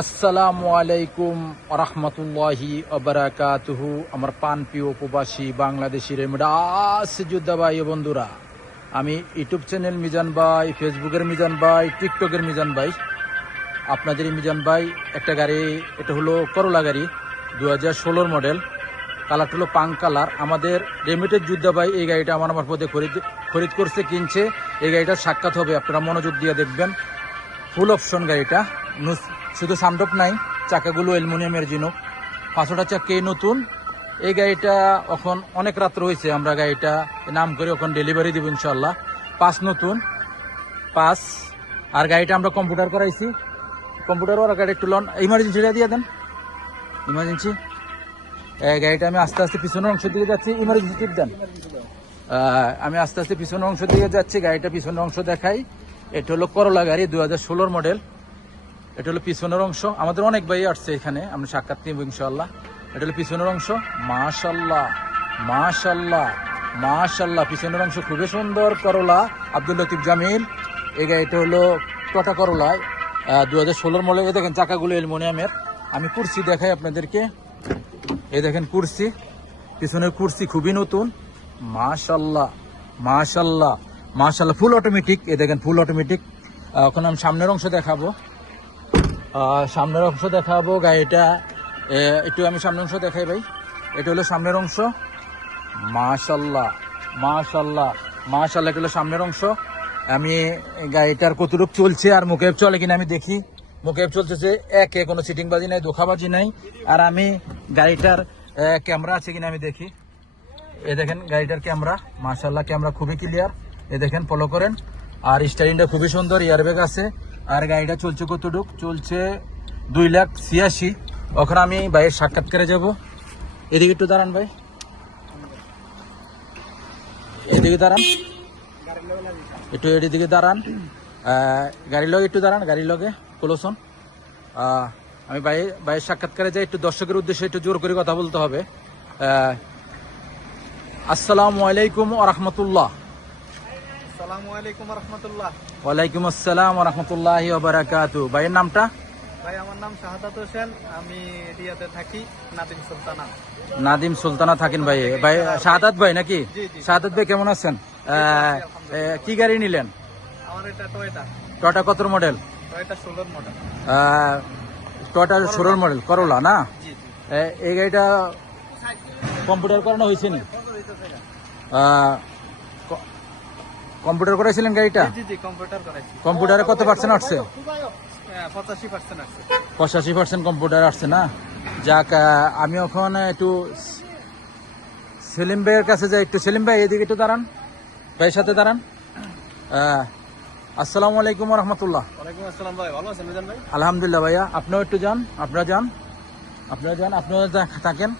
আসসালামু আলাইকুম রহমতুল্লাহি ওবারাকাতুহু। আমার প্রিয় প্রবাসী বাংলাদেশি রেমিডাস যোদ্ধা ভাই ও বন্ধুরা, আমি ইউটিউব চ্যানেল মিজান ভাই, ফেসবুকের মিজান ভাই, টিকটকের মিজান ভাই। আপনাদের মিজান ভাই একটা গাড়ি, এটা হলো করলা গাড়ি 2016 মডেল, কালারটা হলো পাং কালার। আমাদের রেমিটেড যোদ্ধা ভাই এই গাড়িটা আমার পথে খরিদ করছে, কিনছে। এই গাড়িটার সাক্ষাৎ হবে, আপনারা মনোযোগ দিয়ে দেখবেন। ফুল অপশন গাড়িটা, শুধু সানরুফ নাই, চাকাগুলো অ্যালুমিনিয়ামের জিনুক, 5টা চাকাই নতুন। এই গাড়িটা এখন অনেক রাত্র হয়েছে, আমরা গাড়িটা নাম করে এখন ডেলিভারি দিব ইনশাল্লাহ। 5 নতুন 5। আর গাড়িটা আমরা কম্পিউটার করাইছি, কম্পিউটার ওরা গাড়ি একটু লন ইমার্জেন্সিটা দিয়ে দেন, ইমার্জেন্সি। গাড়িটা আমি আস্তে আস্তে পিছনের অংশ দিকে যাচ্ছি, ইমার্জেন্সি টিপ দেন। আমি আস্তে আস্তে পিছনের অংশ দিকে যাচ্ছি, গাড়িটা পিছনের অংশ দেখাই। এটা হলো করলা গাড়ি 2016 মডেল। এটা হলো পিছনের অংশ। আমাদের অনেক ভাই আসছে এখানে, আমরা সাক্ষাৎ নিব ইনশাআল্লাহ। এটা হলো পিছনের অংশ। মাশাল্লাহ মাশাল্লাহ মাশাল্লাহ, পিছনের অংশ খুবই সুন্দর। করলা আব্দুল লতিফ জামিল। এই গাড়িটা হলো টটা করলা 2016 মডেল। দেখেন চাকাগুলো অ্যালুমিনিয়ামের। আমি কুরসি দেখাই আপনাদেরকে, এই দেখেন কুরসি, পিছনের কুরসি খুবই নতুন। মাশাল্লাহ মাশাল্লাহ মাশাল্লাহ, ফুল অটোমেটিক। এই দেখেন ফুল অটোমেটিক। এখন আমি সামনের অংশ দেখাবো, গাড়িটা একটু আমি সামনের অংশ দেখাই ভাই। এটা হলো সামনের অংশ। মাশাল্লাহ মাশাল্লাহ মাশাল্লাহ, এটা হলো সামনের অংশ। আমি গাড়িটার কতটুক চলছে আর মুকেব চলে কিনা আমি দেখি। মুকেব চলতেছে একে, কোনো সিটিংবাজি নাই, ধোকাবাজি নাই। আর আমি গাড়িটার ক্যামেরা আছে কিনা আমি দেখি। এই দেখেন গাড়িটার ক্যামেরা, মাশাল্লাহ ক্যামেরা খুবই ক্লিয়ার। এই দেখেন ফলো করেন। আর স্টারিংটা খুবই সুন্দর, এয়ারব্যাগ আছে। আর গাড়িটা চলছে কতটুক? চলছে 2,86,000। ওখানে আমি ভাইয়ের সাক্ষাৎকারে যাব। এদিকে একটু দাঁড়ান ভাই, এদিকে দাঁড়ান, একটু এদিকে দাঁড়ান। গাড়ির লগে একটু দাঁড়ান, গাড়ির লগে কোলোসন। আমি ভাইয়ের সাক্ষাৎকারে যাই। একটু দর্শকের উদ্দেশ্যে একটু জোর করে কথা বলতে হবে। আসসালামু আলাইকুম রহমতুল্লাহ। ওয়ালাইকুম আসসালাম রহমতুল্লাহি ওয়া বারাকাতুহু। ভাইয়ের নামটা? ভাই আমার নাম শাহাদাত হোসেন, আমি এরিয়াতে থাকি, নাদিম সুলতানা। নাদিম সুলতানা থাকেন ভাই। ভাই শাহাদাত ভাই নাকি? শাহাদাত ভাই কেমন আছেন? কি গাড়ি নিলেন? আমার এটা টয়োটা। টয়োটা কত model? Toyota 16 model. Toyota 16 model করলা না? জি জি। এই গাড়িটা কম্পিউটার করানো হয়েছে নি? কম্পিউটার করাইছিলেন গাড়িটা? জি জি, কম্পিউটার করাইছি। কম্পিউটারে কত পার্সেন্ট আসছে? 85% আসছে। 85% কম্পিউটার আসছে না? যাক, আমি এখন একটু সেলিম ভাইয়ের কাছে যাই। একটু সেলিম ভাই এদিকে একটু দাঁড়ান, ভাইয়ের সাথে দাঁড়ান। আসসালামু আলাইকুম রহমতুল্লাহ। ওয়ালাইকুম আসসালাম ভাই, ভালো আছেন মিজান ভাই? আলহামদুলিল্লাহ ভাইয়া। আপনিও একটু যান, আপনারা থাকেন।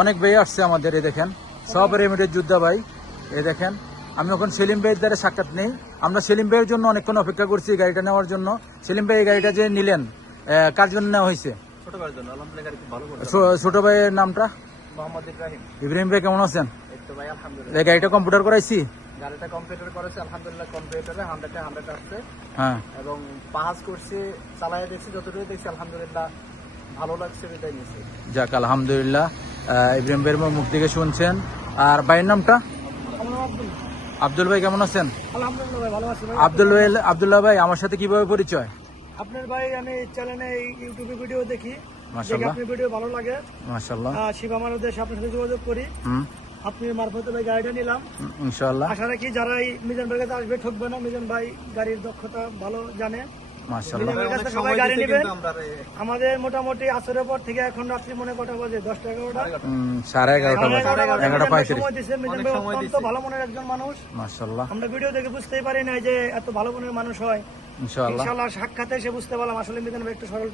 অনেক ভাই আসছে আমাদের। এই দেখেন সব রেমিটেড যোদ্ধা ভাই। এই দেখেন আমি এখন সেলিম ভাইয়ের দ্বারা সাক্ষাৎ নেই। আমরা সেলিম ভাইয়ের জন্য অনেকক্ষণ অপেক্ষা করছি গাড়িটা নেওয়ার জন্য। সেলিম ভাই এই গাড়িটা যে নিলেন, কার জন্য নেওয়া হয়েছে? ছোট ভাইয়ের জন্য। আলহামদুলিল্লাহ, গাড়ি খুব ভালো করে। ছোট ভাইয়ের নামটা? মোহাম্মদ ইব্রাহিম। ইব্রাহিম ভাই কেমন আছেন? এই তো ভাই আলহামদুলিল্লাহ। এই গাড়িটা কম্পিউটার করাইছি? গাড়িটা কম্পিউটার করেছে আলহামদুলিল্লাহ, কম্পিউটারে 100 আসছে। হ্যাঁ, এবং পাহাজ করছি, চালায় দেখছি, যতটুকু দেখছি আলহামদুলিল্লাহ ভালো লাগছে, এটাই নিয়েছি। যাক আলহামদুলিল্লাহ। ইব্রাহিম ভাইয়ের মুখ থেকে শুনছেন। আর ভাইয়ের নামটা? আব্দুল ভাই কেমন আছেন? আলহামদুলিল্লাহ ভাই, ভালো আছি ভাই। আব্দুল্লাহ ভাই আমার সাথে কিভাবে পরিচয়? আপনার ভাই আমি চ্যানেলে ইউটিউবে ভিডিও দেখি, মাশাআল্লাহ, আপনার ভিডিও ভালো লাগে। মাশাআল্লাহ। শিবা মানবদের আপনার সাথে যোগাযোগ করি। আপনি মারফতে ভাই গাড়িটা নিলাম ইনশাআল্লাহ। আশা রাখি যারা এই মিজান ভাইয়ের কাছে আসবে ঠকবে না। মিজান ভাই গাড়ির দক্ষতা ভালো জানে। মাশাআল্লাহ। মিজান ভাইয়ের কাছে সবাই গাড়ি নেবেন। আমাদের মোটামুটি আসরের পর থেকে এখন রাত্রি মনে কটা বাজে? 10টা 11টা, 11:30 বাজে, 11:35। সময় দিচ্ছে। মিজান ভাই অত্যন্ত ভালো মনের একজন মানুষ। মাশাআল্লাহ। আমরা ভিডিও দেখে বুঝতেই পারি না যে এত ভালো মনের মানুষ হয়। ইনশাআল্লাহ ইনশাআল্লাহ সাক্ষাতে এসে বুঝতে পারলাম আসলে মিজান ভাই একটু সরল,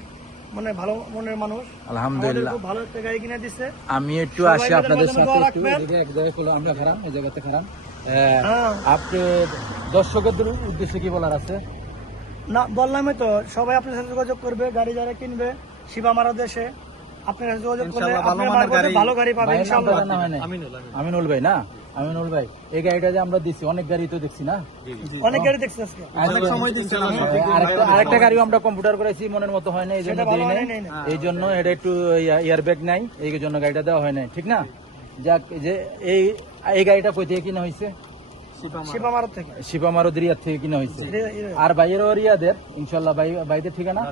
মানে ভালো মনের মানুষ। আলহামদুলিল্লাহ। খুব ভালো একটা গাড়ি কিনে দিচ্ছে। আমি একটু আসি আপনাদের সাথে, একটু এদিকে এক জায়গায় খোলা, আমরা খারাপ এই জায়গাতে খারাপ। আপনি দর্শকদের উদ্দেশ্যে কি বলার আছে? না, বললামই তো, সবাই আপনার সাথে যোগাযোগ করবে। গাড়ি যারা কিনবে শিবা মারা দেশে আপনার কাছে যোগাযোগ করলে ইনশাআল্লাহ ভালো আপনার মানের মারফতে গাড়ি। ভালো গাড়ি পাবেন ভাইয়ের নামটা ইনশাআল্লাহ। জানা হয় নাই? আমিনুল আমিনুল ভাই না? আমিনুল ভাই, এই গাড়িটা যে আমরা দিচ্ছি, অনেক গাড়ি তো দেখছি না? অনেক গাড়ি দেখছি আজকে। অনেক সময় দিচ্ছেন আমি আরেকটা গাড়িও আমরা কম্পিউটার করেছি, মনের মতো হয় না, এই জন্য সেটা ভালো দিই হয় নাই। নাই, নাই। এই জন্য এটা একটু এয়ার ব্যাগ নাই, এই জন্য গাড়িটা দেওয়া হয় নাই, ঠিক না? যাক, যে এই গাড়িটা কই থেকে কিনা হয়েছে? শিবা মারত থেকে। শিবা মারুদিয়ার থেকে কিনা হয়েছে। রে- আর ভাইয়েরও রিয়াদের, ইনশাল্লাহ ভাইদের ঠিকানা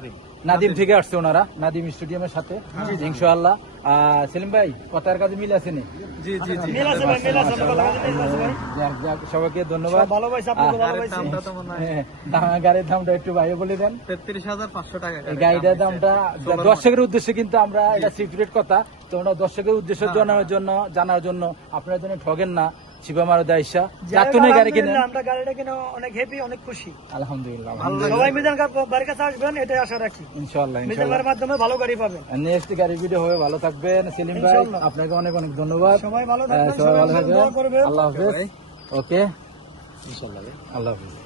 নাদিম থেকে আসছে ওনারা, নাদিম স্টেডিয়ামের সাথে, ইনশাল্লাহ। সেলিম ভাই, কথার কাজে মিল আছে নি? জি জি জি মিল আছে ভাই, মিল আছে, আপনার কথা বলতে মিল আছে ভাই। যাক, যাক, সবাইকে ধন্যবাদ। সব ভালো পাইছে, আপনাকে ভালো গাড়ির পাইছে। দামটা তো মনে হয় গাড়ির দামটা একটু ভাইয়ে বলে দেন। 33,500 টাকা এই গাড়িটার দামটা দর্শকের উদ্দেশ্যে, কিন্তু আমরা এটা সিক্রেট কথা, তোমরা দর্শকের উদ্দেশ্যে জানার জন্য আপনার জন্য ঠগেন না। শিবা মারুদি আইসা যাই হোক, রাতুনে গাড়ি কিনে, আলহামদুলিল্লাহ, আমরা গাড়িটা কিনে অনেক হ্যাপি, অনেক খুশি। আলহামদুলিল্লাহ, সবাই মিজান বাড়ির কাছে আসবেন, এটাই আশা রাখি। ইনশাল্লাহ। মিজান ভাইয়ের মাধ্যমে ভালো গাড়ি পাবেন। নেক্সট গাড়ি ভিডিও হবে, ভালো থাকবেন সেলিম ভাই, ইনশাআল্লাহ। আপনাকে অনেক অনেক ধন্যবাদ। সবাই ভালো থাকবেন, সবাই ভালো সবাই থাকবেন, দোয়া করবেন। আল্লাহ হাফেজ। ওকে, ইনশাআল্লাহ আল্লাহ হাফেজ।